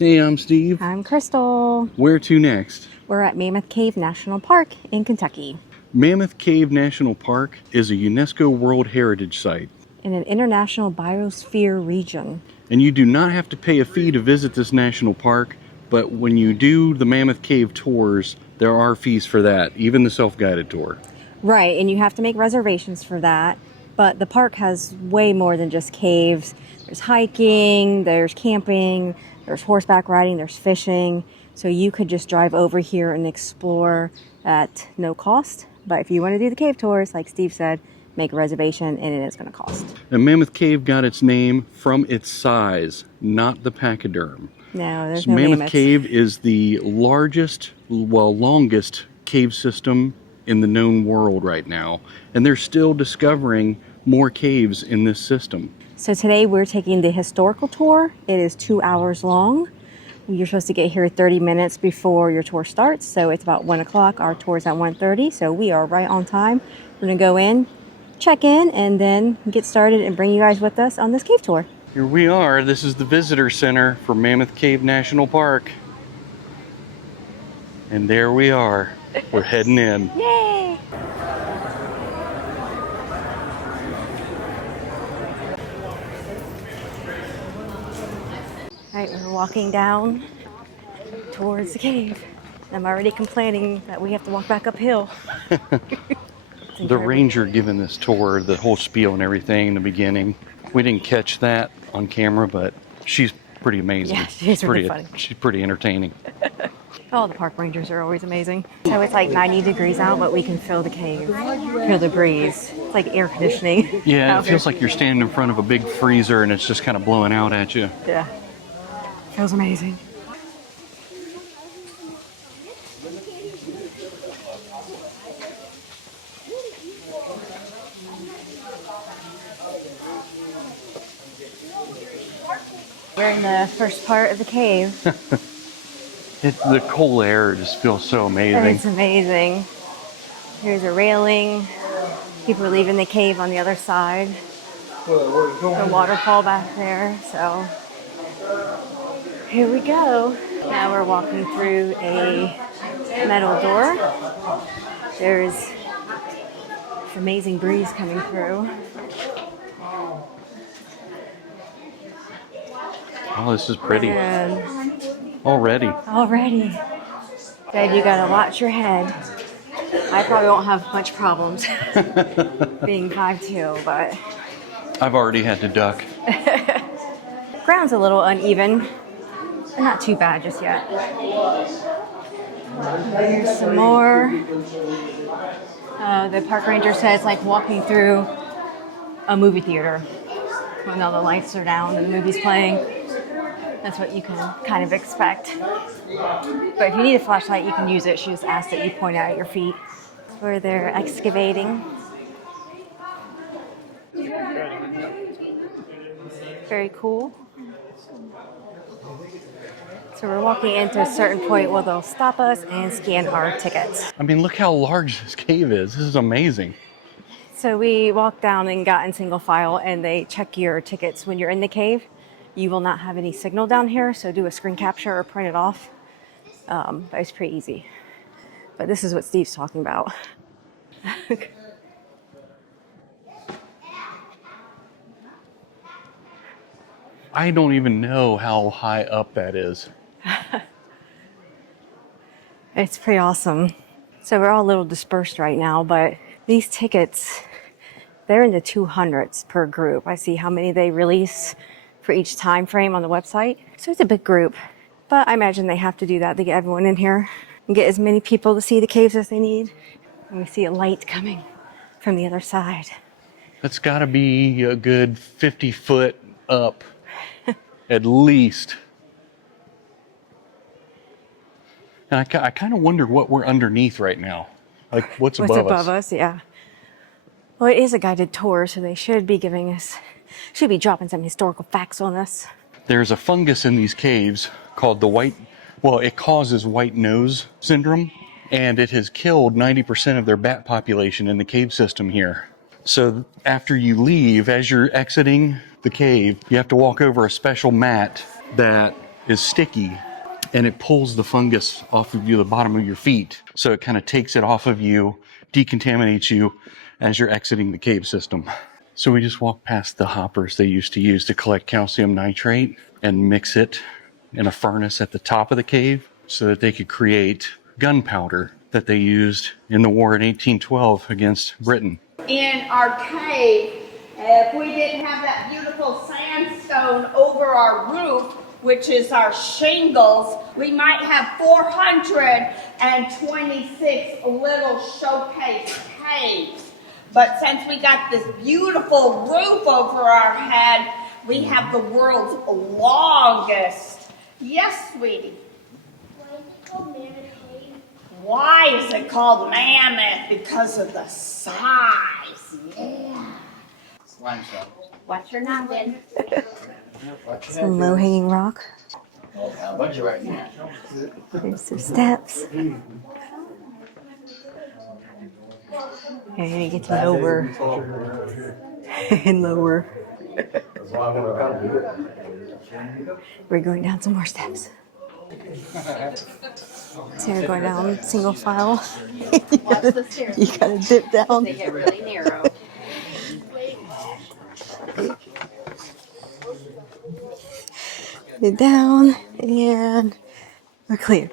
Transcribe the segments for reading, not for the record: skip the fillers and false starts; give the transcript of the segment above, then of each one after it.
Hey, I'm Steve. I'm Crystal. Where to next? We're at Mammoth Cave National Park in Kentucky. Mammoth Cave National Park is a UNESCO World Heritage Site. In an international biosphere region. And you do not have to pay a fee to visit this national park, but when you do the Mammoth Cave tours, there are fees for that, even the self-guided tour. Right, and you have to make reservations for that. But the park has way more than just caves. There's hiking, there's camping, there's horseback riding, there's fishing. So you could just drive over here and explore at no cost. But if you want to do the cave tours, like Steve said, make a reservation and it is going to cost. And Mammoth Cave got its name from its size, not the pachyderm. No, there's So no Mammoth mammoths. Cave is the longest cave system in the known world right now. And they're still discovering more caves in this system. So today we're taking the historical tour. It is 2 hours long. You're supposed to get here 30 minutes before your tour starts. So it's about 1 o'clock. Our tour is at 1:30. So we are right on time. We're gonna go in, check in, and then get started and bring you guys with us on this cave tour. Here we are. This is the visitor center for Mammoth Cave National Park. And there we are. We're heading in. Yay! All right, we're walking down towards the cave. I'm already complaining that we have to walk back uphill. The ranger giving this tour, the whole spiel and everything in the beginning. We didn't catch that on camera, but she's pretty amazing. Yeah, she's really funny. She's pretty entertaining. Oh, the park rangers are always amazing. So it's like 90 degrees out, but we can feel the cave, feel the breeze. It's like air conditioning. Yeah, it feels like you're standing in front of a big freezer and it's just kind of blowing out at you. Yeah, feels amazing. We're in the first part of the cave. The cold air just feels so amazing. It's amazing. Here's a railing. People are leaving the cave on the other side. The waterfall back there. So here we go. Now we're walking through a metal door. There's this amazing breeze coming through. Oh, this is pretty. And Already. Dad, you gotta watch your head. I probably won't have much problems being 5'2", but I've already had to duck. ground's a little uneven, but not too bad just yet. Here's some more. The park ranger says it's like walking through a movie theater when all the lights are down and the movie's playing. That's what you can kind of expect. But if you need a flashlight, you can use it. She just asked that you point out at your feet where they're excavating. Very cool. So we're walking into a certain point where they'll stop us and scan our tickets. I mean, look how large this cave is. This is amazing. So we walked down and got in single file, and they check your tickets when you're in the cave. You will not have any signal down here, so do a screen capture or print it off. But it's pretty easy. But this is what Steve's talking about. I don't even know how high up that is. It's pretty awesome. So we're all a little dispersed right now, but these tickets, they're in the 200s per group. I see how many they release for each time frame on the website. So it's a big group, but I imagine they have to do that to get everyone in here and get as many people to see the caves as they need. And we see a light coming from the other side. That's got to be a good 50 foot up, at least. And I kind of wonder what we're underneath right now. Like, what's above us? Yeah. Well, it is a guided tour, so they should be dropping some historical facts on us. There's a fungus in these caves called it causes white nose syndrome, and it has killed 90% of their bat population in the cave system here. So after you leave, as you're exiting the cave, you have to walk over a special mat that is sticky and it pulls the fungus off of you, the bottom of your feet. So it kind of takes it off of you, decontaminates you as you're exiting the cave system. So we just walked past the hoppers they used to use to collect calcium nitrate and mix it in a furnace at the top of the cave so that they could create gunpowder that they used in the war in 1812 against Britain. In our cave, if we didn't have that beautiful sandstone over our roof, which is our shingles, we might have 426 little showcase caves. But since we got this beautiful roof over our head, we have the world's longest. Yes, sweetie. Why is it called Mammoth? Because of the size. Yeah. Watch your noggin. Some low-hanging rock. There's some steps. And you get to lower and lower. We're going down some more steps. So you're going down single file. Watch the stairs. You gotta dip down. They get really narrow. Get down and we're clear.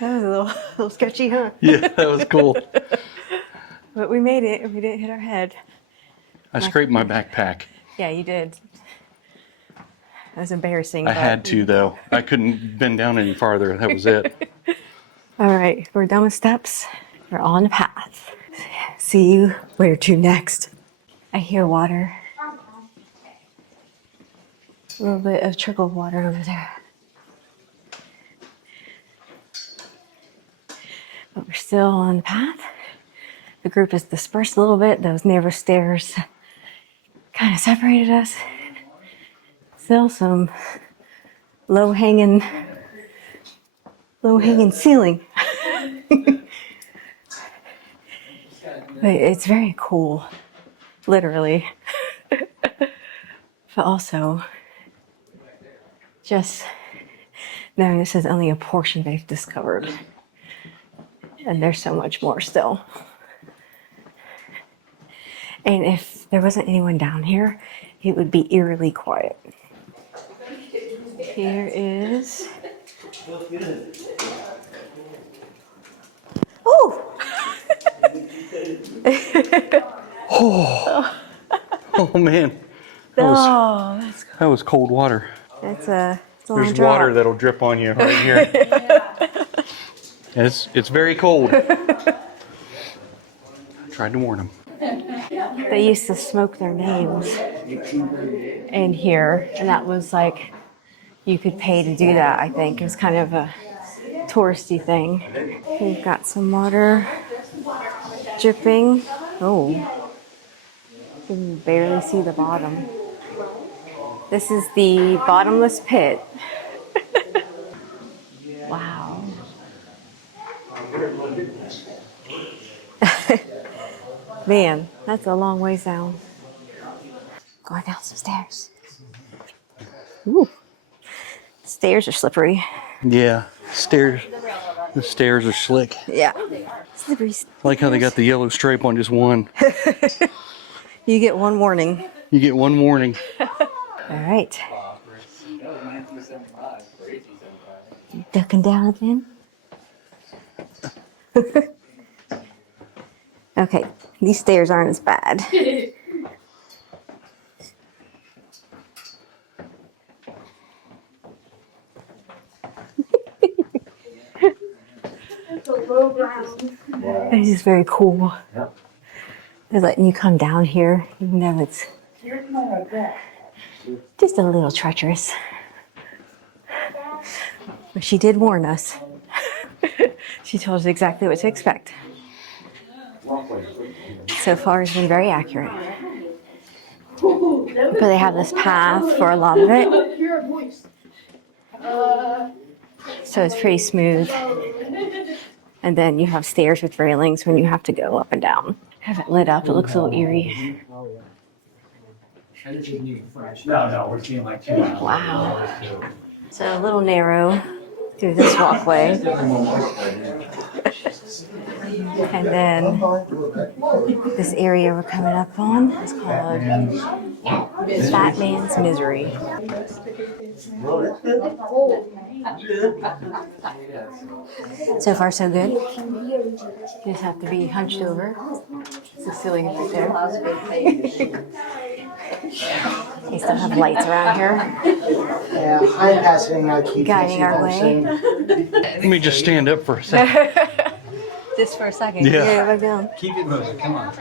That was a little sketchy, huh? Yeah, that was cool. But we made it and we didn't hit our head. I scraped my backpack. Yeah, you did. That was embarrassing. I had to, though. I couldn't bend down any farther. That was it. All right, we're done with steps. We're on the path. See where to next. I hear water. A little bit of trickled water over there. But we're still on the path. The group is dispersed a little bit. Those narrow stairs kind of separated us. Still some low-hanging ceiling. But it's very cool, literally. But also, just knowing this is only a portion they've discovered. And there's so much more still. And if there wasn't anyone down here, it would be eerily quiet. Here is... Oh! Oh, man. That was cold water. It's a There's drop. water that'll drip on you right here. It's very cold. I tried to warn them. They used to smoke their names in here, and that was like, you could pay to do that, I think. It was kind of a touristy thing. We've got some water dripping. Oh, you can barely see the bottom. This is the bottomless pit. Wow. Man, that's a long ways down. Going down some stairs. Ooh. Stairs are slippery. Yeah, stairs. The stairs are slick. Yeah. Slippery. I like how they got the yellow stripe on just one. You get one warning. You get one warning. All right. You ducking down again? Okay, these stairs aren't as bad. This is very cool. They're letting you come down here, even though it's just a little treacherous. But she did warn us. She told us exactly what to expect. So far, it's been very accurate. But they have this path for a lot of it. So it's pretty smooth. And then you have stairs with railings when you have to go up and down. have it lit up. It looks a little eerie. No, we're seeing like 2 hours. Wow. So a little narrow through this walkway. And then this area we're coming up on is called Fat Man's Misery. So far, so good. You just have to be hunched over. The ceiling is right there. We still have lights around here. Yeah, I'm passing. I keep Guiding our way. Let me just stand up for a second. Just for a second. Yeah. Right down. Keep it moving, come on.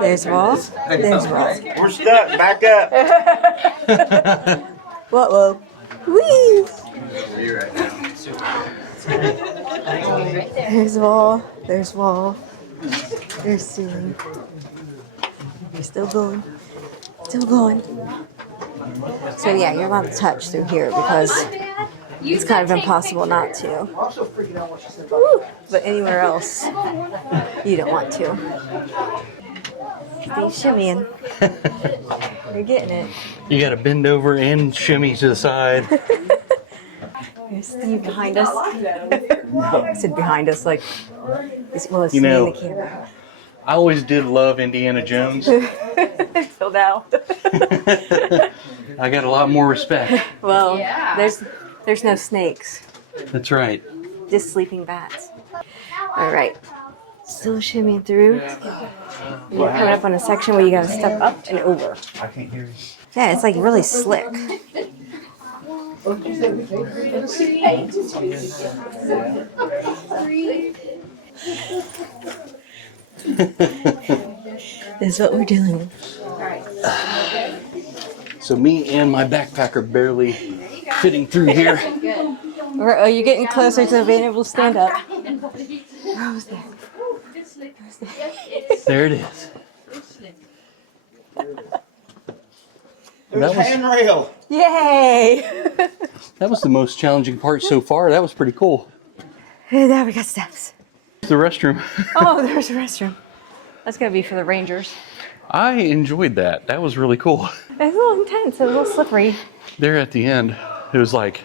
There's Wall. There's Wall. We're stuck. Back up. Whoa. Whee! There's Wall. There's Wall. There's ceiling. You're still going. Still going. So yeah, you're allowed to touch through here because it's kind of impossible not to. Woo! But anywhere else, you don't want to. Stay shimmying. You're getting it. You got to bend over and shimmy to the side. There's Steve behind us. I said behind us, like, well, it's You me know, in the camera. I always did love Indiana Jones. Till now. I got a lot more respect. Well, there's no snakes, That's right. just sleeping bats. All right, still shimmying through. You're coming up on a section where you gotta step up and over. I can't hear you. Yeah, it's like really slick. That's what we're dealing with. So me and my backpack are barely fitting through here. Oh, you're getting closer to being able to stand up. Who's there? There it is. There's handrail. Yay! That was the most challenging part so far. That was pretty cool. And now we got steps. The restroom. Oh, there's a restroom. That's gonna be for the rangers. I enjoyed that. That was really cool. It's a little intense, a little slippery. There at the end, it was like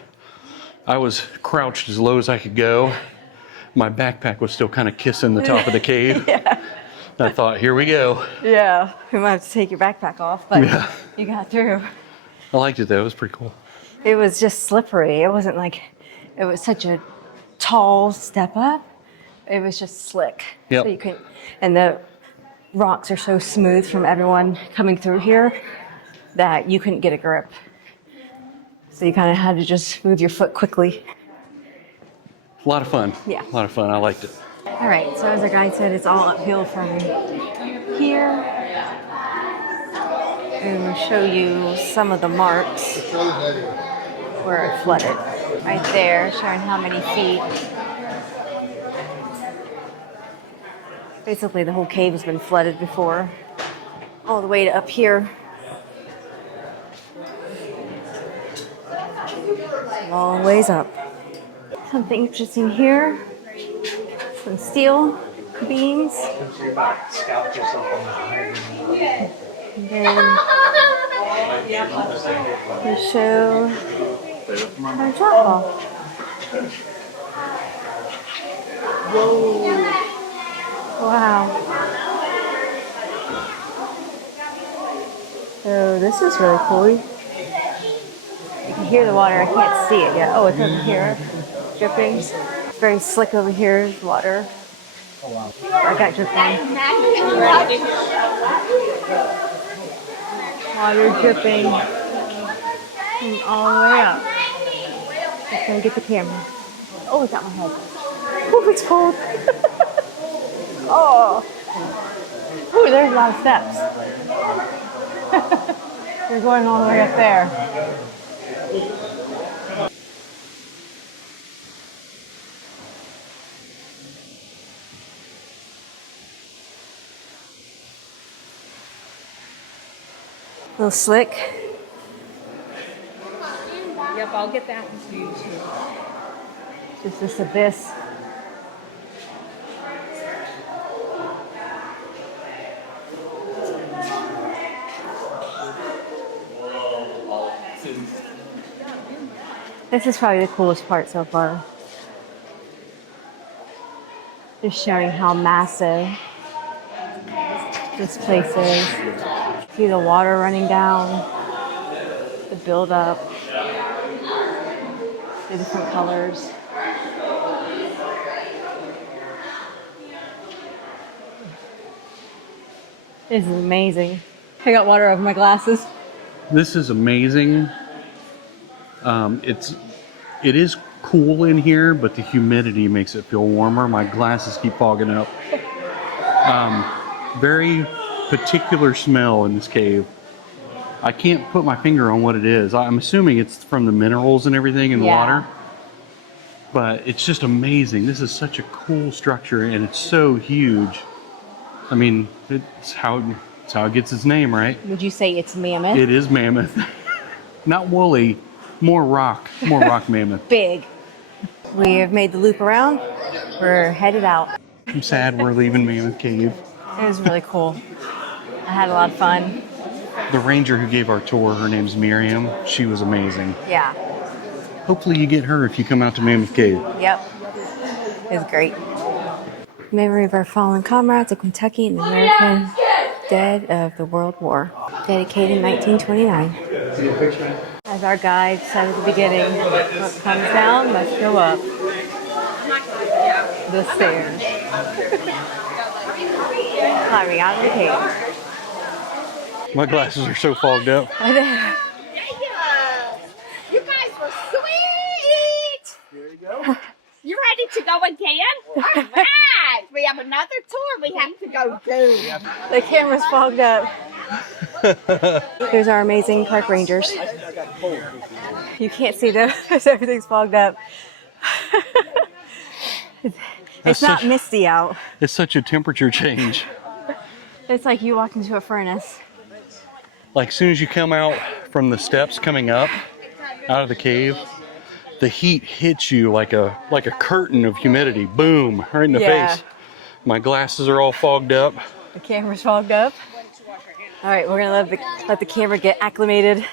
I was crouched as low as I could go. My backpack was still kind of kissing the top of the cave. Yeah. I thought, here we go. Yeah. We might have to take your backpack off, but Yeah. you got through. I liked it though. It was pretty cool. It was just slippery. It wasn't like it was such a tall step up. It was just slick. Yep. So you couldn't, and the rocks are so smooth from everyone coming through here that you couldn't get a grip. So you kind of had to just move your foot quickly. A lot of fun. Yeah. A lot of fun. I liked it. All right, so as our guide said, it's all uphill from here. And we'll show you some of the marks where it flooded. Right there, showing how many feet. Basically, the whole cave has been flooded before. All the way to up here. Long ways up. Something interesting here. Some steel beams. And then we show our drop off. Whoa. Wow. So this is really cool. You can hear the water. I can't see it yet. Oh, it's over here. Dripping. It's very slick over here. Water. I got dripping. Water dripping from all the way up. Just gonna get the camera. Oh, it got my head. Oh, it's cold. Oh. Ooh, there's a lot of steps. You're going all the way up there. A little slick. Yep, I'll get that one for you too. Just this abyss. This is probably the coolest part so far. Just showing how massive this place is. See the water running down, the buildup, the different colors. This is amazing. I got water over my glasses. This is amazing. It is cool in here, but the humidity makes it feel warmer. My glasses keep fogging up. Very particular smell in this cave. I can't put my finger on what it is. I'm assuming it's from the minerals and everything in the water. But it's just amazing. This is such a cool structure, and it's so huge. I mean, it's how it gets its name, right? Would you say it's mammoth? It is mammoth. Not woolly, more rock mammoth. Big. We have made the loop around. We're headed out. I'm sad we're leaving Mammoth Cave. It was really cool. I had a lot of fun. The ranger who gave our tour, her name's Miriam. She was amazing. Yeah. Hopefully you get her if you come out to Mammoth Cave. Yep. It was great. Memory of our fallen comrades of Kentucky and the American dead of the World War. Dedicated in 1929. As our guide said at the beginning, what comes down must go up. The stairs. Climbing out of the cave. My glasses are so fogged up. You guys were sweet. Here you go. You ready to go again? All right. We have another tour we have to go do. The camera's fogged up. Here's our amazing park rangers. You can't see them because everything's fogged up. It's not misty out. It's such a temperature change. It's like you walked into a furnace. Like as soon as you come out from the steps coming up out of the cave, the heat hits you like a curtain of humidity. Boom, right in the face. My glasses are all fogged up. The camera's fogged up. All right, we're gonna let the camera get acclimated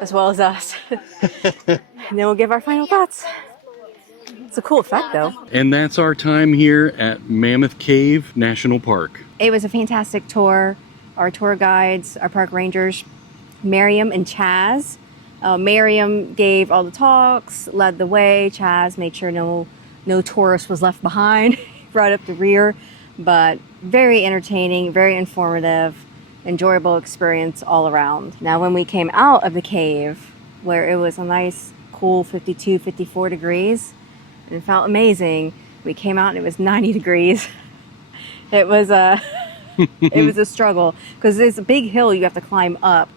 as well as us. And then we'll give our final thoughts. It's a cool effect though. And that's our time here at Mammoth Cave National Park. It was a fantastic tour. Our tour guides, our park rangers, Miriam and Chaz. Miriam gave all the talks, led the way. Chaz made sure no tourist was left behind, brought up the rear. But very entertaining, very informative, enjoyable experience all around. Now, when we came out of the cave, where it was a nice, cool 52, 54 degrees, and it felt amazing, we came out and it was 90 degrees. It was a struggle because there's a big hill you have to climb up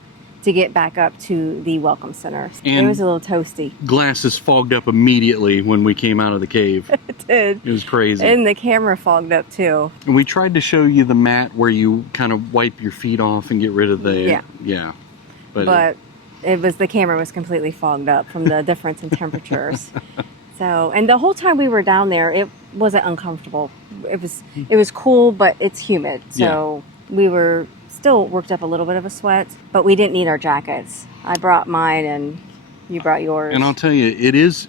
to get back up to the Welcome Center. And it was a little toasty. Glasses fogged up immediately when we came out of the cave. It did. It was crazy. And the camera fogged up too. And we tried to show you the mat where you kind of wipe your feet off and get rid of the... Yeah. But it was, the camera was completely fogged up from the difference in temperatures. So, and the whole time we were down there, it wasn't uncomfortable. It was cool, but it's humid. So we were still worked up a little bit of a sweat, but we didn't need our jackets. I brought mine and you brought yours. And I'll tell you, it is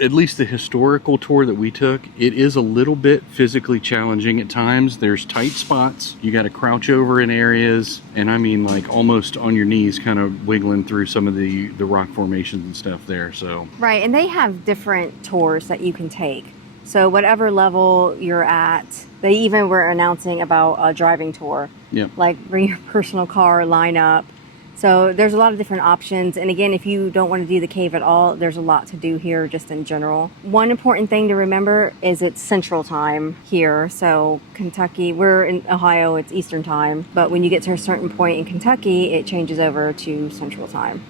at least the historical tour that we took, it is a little bit physically challenging at times. There's tight spots. You got to crouch over in areas, and I mean like almost on your knees, kind of wiggling through some of the rock formations and stuff there. So right, and they have different tours that you can take. So whatever level you're at, they even were announcing about a driving tour. Yeah. Like bring your personal car, line up. So there's a lot of different options. And again, if you don't want to do the cave at all, there's a lot to do here just in general. One important thing to remember is it's Central Time here. So Kentucky, we're in Ohio, it's Eastern Time. But when you get to a certain point in Kentucky, it changes over to Central Time.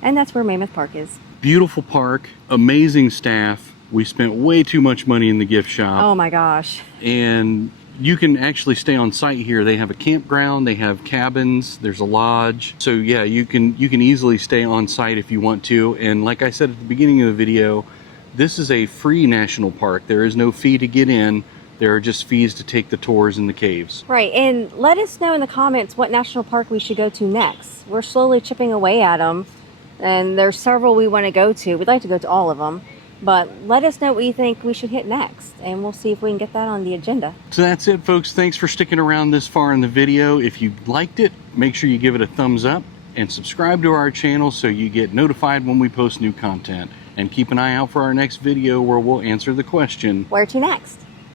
And that's where Mammoth Park is. Beautiful park, amazing staff. We spent way too much money in the gift shop. Oh my gosh. And you can actually stay on site here. They have a campground, they have cabins, there's a lodge. So yeah, you can easily stay on site if you want to. And like I said at the beginning of the video, This is a free national park. There is no fee to get in. There are just fees to take the tours in the caves. Right, and let us know in the comments what national park we should go to next. We're slowly chipping away at them, and there's several we want to go to. We'd like to go to all of them, but let us know what you think we should hit next, and we'll see if we can get that on the agenda. So that's it, folks. Thanks for sticking around this far in the video. If you liked it, make sure you give it a thumbs up and subscribe to our channel so you get notified when we post new content. And keep an eye out for our next video where we'll answer the question, Where to next?